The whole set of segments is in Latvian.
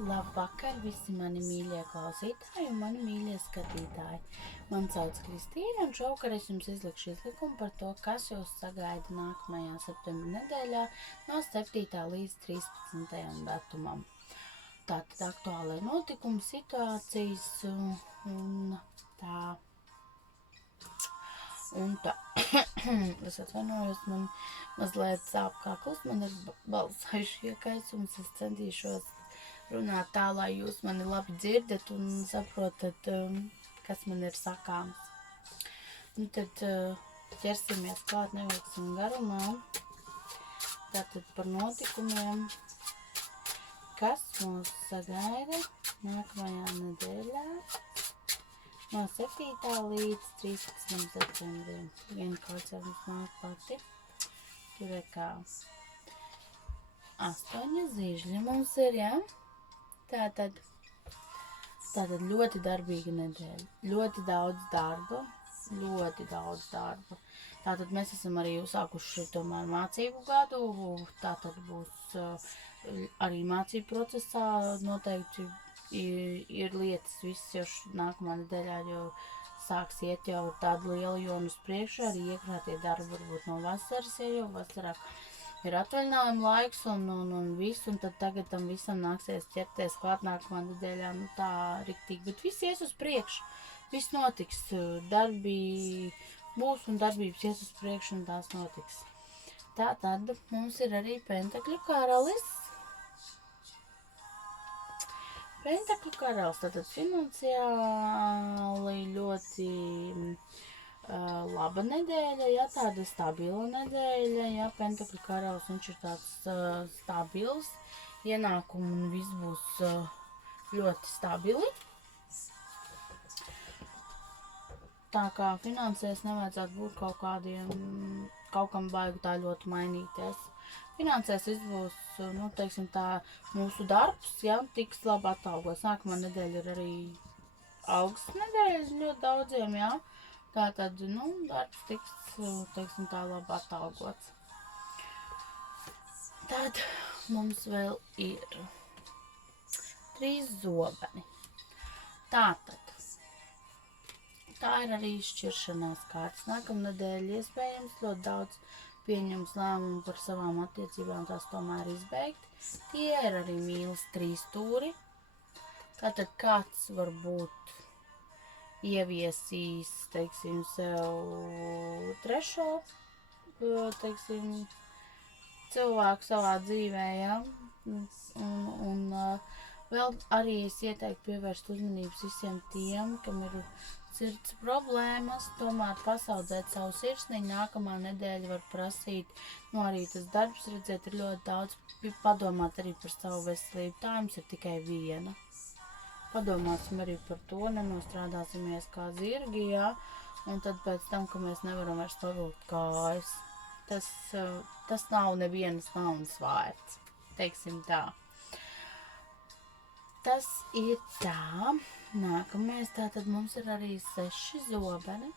Labvakar visi mani mīļie klausītāji un mani mīļie skatītāji. Man sauc Kristīna un šovakar es jums izlikšu izlikumu par to, kas jūs sagaida nākamajā septembra nedēļā no 7. līdz 13. datumam. Tātad aktuālai notikumi, situācijas un tā. Es atvainojos, man mazliet sāp kakls, man ir balsaišs iekaisums, es centīšos runāt tā, lai jūs mani labi dzirdat un saprotat, kas man ir sakāms. Nu tad ķersimies klāt, nevilksim garumā. Tātad par notikumiem, kas mūs sagaida nākamajā nedēļā no 7. līdz 13. septembrim. Vienkārši ar mums nāk pati. Tur ir kā 8 zīžļi mums ir, jā? Tātad ļoti darbīga nedēļa, ļoti daudz darba. Tātad mēs esam arī uzsākuši tomēr mācību gadu, tātad būs arī mācību procesā noteikti ir lietas visas jau nākamā nedēļā, jo sāks iet jau tādu lielu jonu uz priekšu, arī iekrātie darbi varbūt no vasaras, ja jau vasarā ir atvaļinājuma laiks un viss, un tad tagad tam visam nāksies ķerties klāt nākamā nedēļā, nu tā riktīgi, bet viss ies uz priekšu, viss notiks, darbi būs un darbības ies uz priekšu un tās notiks. Tātad mums ir arī Pentakļu karalis. Pentakļu karalis, tātad finansiāli ļoti laba nedēļa, ja tāda stabila nedēļa, ja Pentakļu karalis, viņš ir tāds stabils, ienākumi un viss būs ļoti stabili. Tā kā finansēs nevajadzētu būt kaut kam baigu tā ļoti mainīties. Finansēs viss būs, nu, teiksim tā, mūsu darbs, ja, tiks labi atalgots. Nākamā nedēļa ir arī augstas nedēļas ļoti daudziem, ja. Tātad, nu, darbs tiks, teiksim tā, labi atalgots. Tad mums vēl ir 3 zobeni. Tātad, tā ir arī šķiršanās kārtas. Nākamnedēļ iespējams ļoti daudz pieņems lēmumu par savām attiecībām, tās tomēr izbeigt. Tie ir arī mīlas 3 stūri. Tātad kāds varbūt ieviesīs, teiksim, sev trešo, teiksim, cilvēku savā dzīvē, ja? Un vēl arī es ieteiktu pievērst uzmanības visiem tiem, kam ir sirds problēmas, tomēr pasaudzēt savu sirsniņu. Nākamā nedēļa var prasīt, nu arī tas darbs, redzēt, ir ļoti daudz, padomāt arī par savu veselību. Tā jums ir tikai viena. Padomāsim arī par to, nenostrādāsimies kā zirgi, ja? Un tad pēc tam, ka mēs nevaram vairs pavilkt kājas. Tas nav nevienas naudas vērts, teiksim tā. Tas ir tā. Nākamais, tātad mums ir arī 6 zobeni.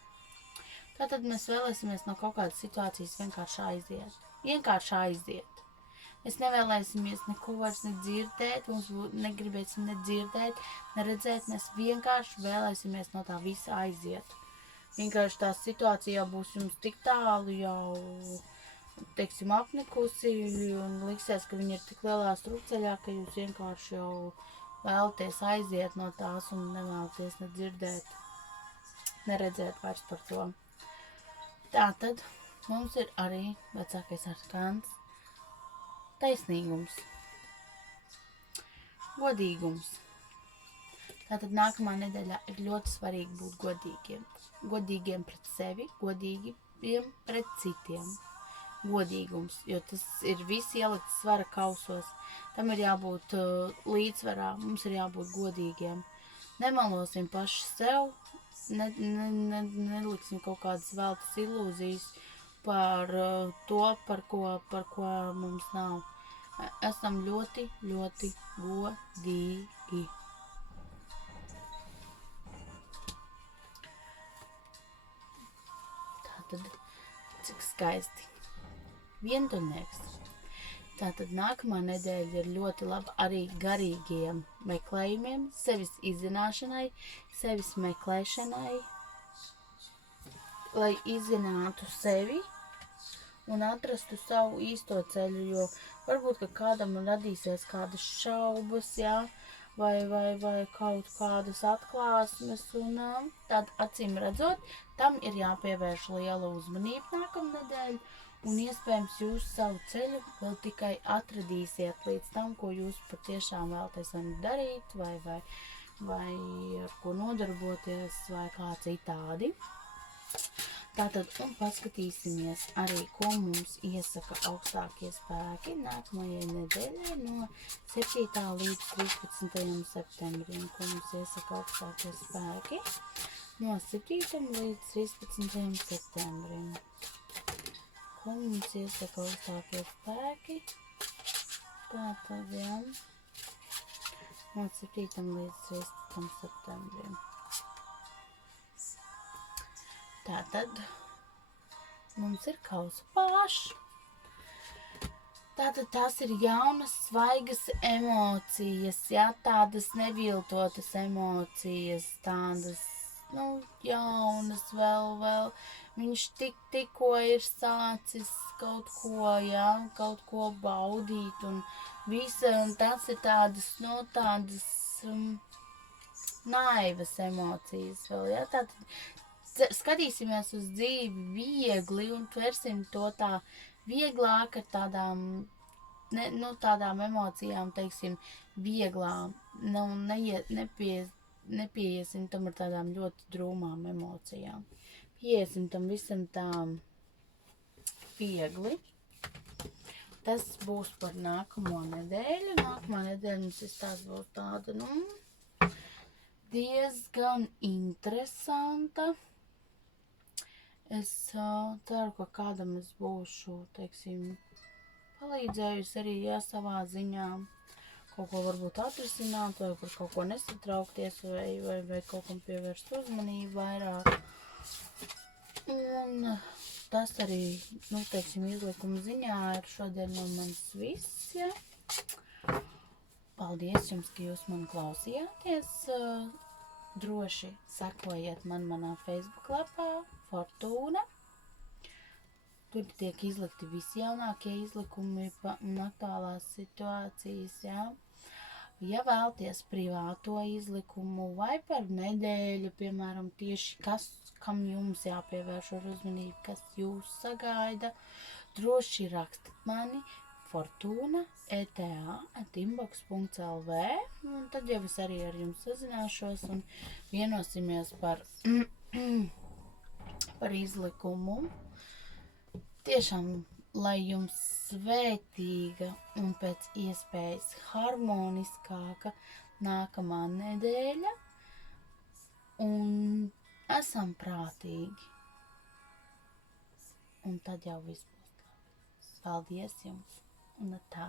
Tātad mēs vēlēsimies no kaut kādas situācijas vienkārši aiziet. Mēs nevēlēsimies neko vairs nedzirdēt, mums negribēsim nedzirdēt, neredzēt, mēs vienkārši vēlēsimies no tā visa aiziet. Vienkārši tā situācija būs jums tik tālu jau, teiksim, apnikusi un liksies, ka viņi ir tik lielā strupceļā, ka jūs vienkārši jau vēlaties aiziet no tās un nevēlaties nedzirdēt, neredzēt vairs par to. Tātad mums ir arī vecākais arkāns. Taisnīgums, godīgums. Tātad nākamā nedēļā ir ļoti svarīgi būt godīgiem. Godīgiem pret sevi, godīgiem pret citiem. Godīgums, jo tas ir viss ielikts svara kausos. Tam ir jābūt līdzsvarā, mums ir jābūt godīgiem. Nemalosim paši sev, neliksim kaut kādas veltas ilūzijas par to, par ko mums nav. Esam ļoti, ļoti godīgi. Tātad, cik skaisti. Vientuļnieks. Tātad nākamā nedēļa ir ļoti laba arī garīgiem meklējumiem, sevis izzināšanai, sevis meklēšanai, lai izzinātu sevi un atrastu savu īsto ceļu, jo varbūt, ka kādam radīsies kādas šaubas, jā, vai kaut kādas atklāsmes, un tad acīm redzot, tam ir jāpievērš liela uzmanība nākamnedēļ, un iespējams jūs savu ceļu vēl tikai atradīsiet līdz tam, ko jūs patiešām vēlaties darīt, vai ar ko nodarboties, vai kā citādi. Tātad, un paskatīsimies arī, ko mums iesaka augstākie spēki nākamajai nedēļai no 7. līdz 13. septembrim, ko mums iesaka augstākie spēki no 7. līdz 13. septembrim. Ko mums iesaka augstākie spēki? Tātad, jā, no 7. līdz 13. septembrim. Tātad mums ir kausa pāšs. Tātad tās ir jaunas, svaigas emocijas, jā, tādas neviltotas emocijas, tādas, jaunas vēl. Viņš tikko ir sācis kaut ko, jā, kaut ko baudīt, un tas ir tādas, naivas emocijas vēl, jā, tātad skatīsimies uz dzīvi viegli un tversim to tā vieglāk ar tādām emocijām, teiksim, vieglām, nepieiesim tam ar tādām ļoti drūmām emocijām. Pieiesim tam visam tām viegli. Tas būs par nākamo nedēļu. Nākamā nedēļa mums būs tāda, diezgan interesanta. Es ceru, ka kādam es būšu, teiksim, palīdzējusi arī, jā, savā ziņā kaut ko varbūt atrisināt, vai par kaut ko nesatraukties, vai kaut kam pievērst uzmanību vairāk. Un tas arī, teiksim, izlikuma ziņā ir šodien no manis viss, jā. Paldies jums, ka jūs mani klausījāties. Droši sekojiet manā Facebook lapā, Fortūna. Tur tiek izlikti visjaunākie izlikumi un aktuālās situācijas, jā. Ja vēlties privāto izlikumu vai par nedēļu, piemēram, tieši kam jums jāpievērš uzmanību, kas jūs sagaida, droši rakstat mani fortuna@inbox.lv, un tad jau es arī ar jums sazināšos un vienosimies par izlikumu. Tiešām, lai jums svētīga un pēc iespējas harmoniskāka nākamā nedēļa, un esam prātīgi. Un tad jau viss būs labi. Paldies jums! Un tā.